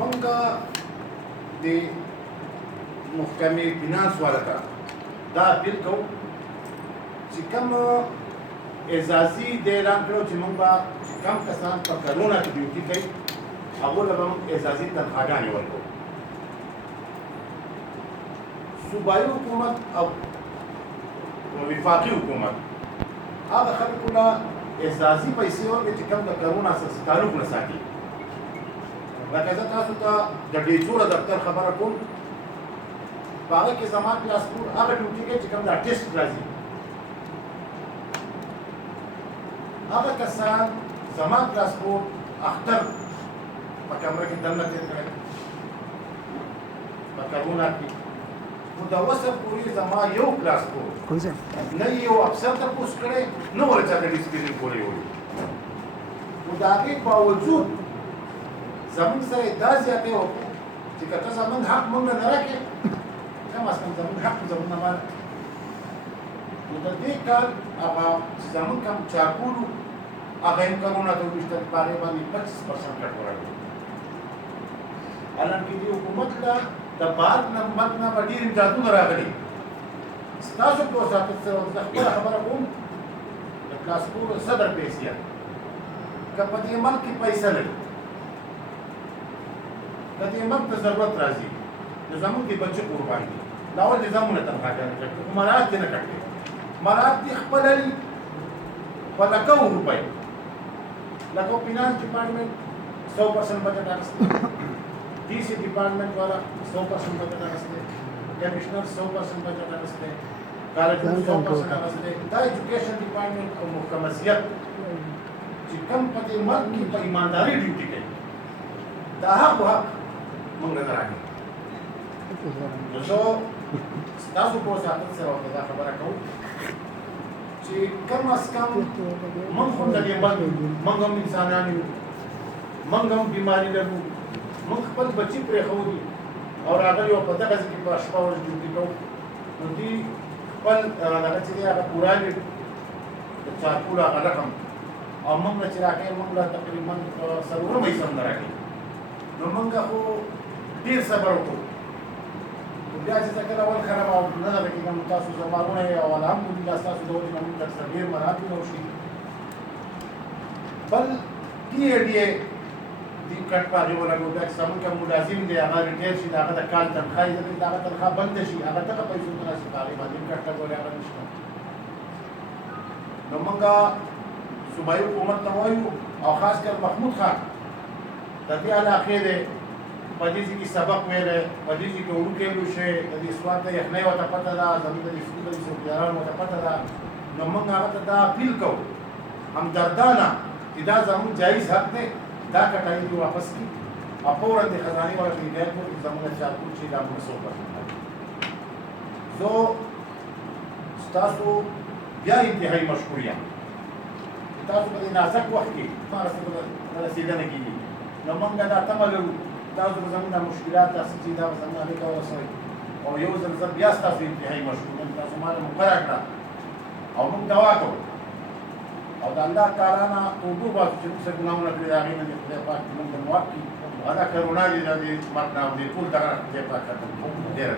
مونږه د محکمې فینانس والا ته دا اپیل کوو چې کوم اعزازي د اعلان کړو چې مونږ به چې کم کسان په کرونا کې ډیوټي کوي هغو له به موږ اعزازي تنخواګانې ورکوو. صوبایي حکومت او وفاقي حکومت هغه خلکو له اعزازي پیسې ورکړي چې کوم د کرونا سره تعلق نه ساتي. لکه زه تاسو ته د ډیچوره دفتر خبره کوم، په هغه کې زما کلاسپور هغه ډیوټي کوي چې کوم دا ټیسټ راځي، هغه کسان زما کلاسپور اختر په کمره کې دننه تېر کړی په کرونا کې، خو د اوسه پورې زما یو کلاسپور نه یو افسر تپوس کړی نه ورته چاته ډسپلین کولی وي. خو د هغې باوجود زمونږ سره یې دا زیاتې وکړو چې که ته زمونږ حق موږ نه راکړې کم از کم زمونږ حق زمونږ نه ماله. نو د دې کال هغه چې زمونږ کم چاپولو هغه هم کرونا ته وویشتل، په هغې باندې 25% کټ ورکړو. حالانکې دې حکومت له د بهر نه ملک نه به ډېر امدادونه راغلي. ستاسو په وساطت سره زه خپله خبره کوم، د کلاسپور صدر پیسې که په دې ملک کې پیسه لري، که دې ملک ته ضرورت راځي نو زموږ دې بچه قربان دي. دا ول نظامونه تنخواګانې کټي، خو مراعات دې نه کټي. مراعات دې خپله لري په لکو روپۍ، لکه فینانس ډپارټمنټ 100% بجټ اخیستی، D C department वाला 100% बजट आगस्ते, कमिश्नर 100% बजट आगस्ते, कॉलेज 100% आगस्ते, दा एजुकेशन डिपार्टमेंट और मुकम्मसियत چې کم پدې ملک کې په ایمانداري ډیوټي کوي دا حق موږ نه راغلي. نو زه ستاسو په وساطت سره ورته دا خبره کوم چې کم از کم موږ خو د دې ملک موږ هم انسانان یو، موږ هم بیماري لرو، موږ خپل بچي پرېښودي او راغلي او په دغه ځای کې په شپه ورځ ډیوټي کوو. نو دوی خپل دغه چې دی هغه پوره وي د چارکولو هغه رقم او موږ نه چې راکوي موږ له تقریبا څلورم حصه هم نه راکوي. نو موږ خو ډېر صبر وکړو، خو بیا چې زه کله اول خراب او نه ده کېږم تاسو زما وروڼه یې او الحمدلله ستاسو د وجې نه موږ درسره ډېر مراحتونه وشي. بل پی ای ډي دې کټ په هغې ولګو، بیا چې زمونږ کوم ملازم دی هغه ریټیر شي د هغه د کال تنخوا یې د هغه تنخوا بنده شي، هغه دغه پیسو ته راشي، په هغې باندې هم کټ لګولی هغه نشته. نو موږ صوبایي حکومت ته وایو او خاص کر محمود خان د دې علاقې دی په دې ځای کې سبق ویلی، په دې ځای کې وړوکی لوشی، د دې سواد د یخنۍ ورته پته ده، زموږ د دې سکول د څوکیدارانو ورته پته ده. نو موږ هغه ته دا اپیل کوو همدردانه چې دا زموږ جایز حق دی، دا کټایي دې واپس کړي او فوراً د خزانې والا ته هدایت وکړي چې زموږ چارکول چې دا موږ 100% زه ستاسو بیا انتهایي مشکور یم چې تاسو په دې نازک وخت کې ما سره رسېدنه کېږي. نو موږ دا تمه لرو تاسو به زموږ دا مشکلات تاسو چې دا به زموږ هغې ته ورسوئ او یو ځل زه بیا ستاسو انتهایي مشکور یم، تاسو ما له مقرره کړه او موږ دعا کوو او د الله تعالی نه توبه وباسو چې موږ څه ګناهونه کړي د هغې نه دې خدای پاک موږ ته معاف کړي. هغه کرونا دې د دې مرګ نه او دې ټول دغه خدای پاک ختم کړي. ډېره